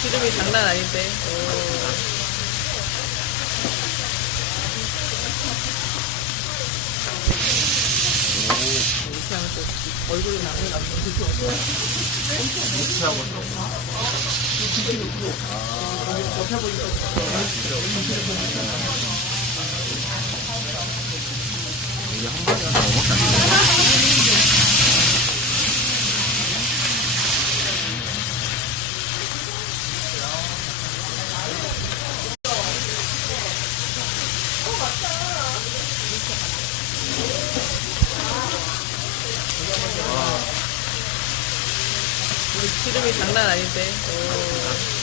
기름이 장난 아닌데. 오. 이렇게 하면 또 얼굴이 나오는 기름이 장난 아닌데. 오.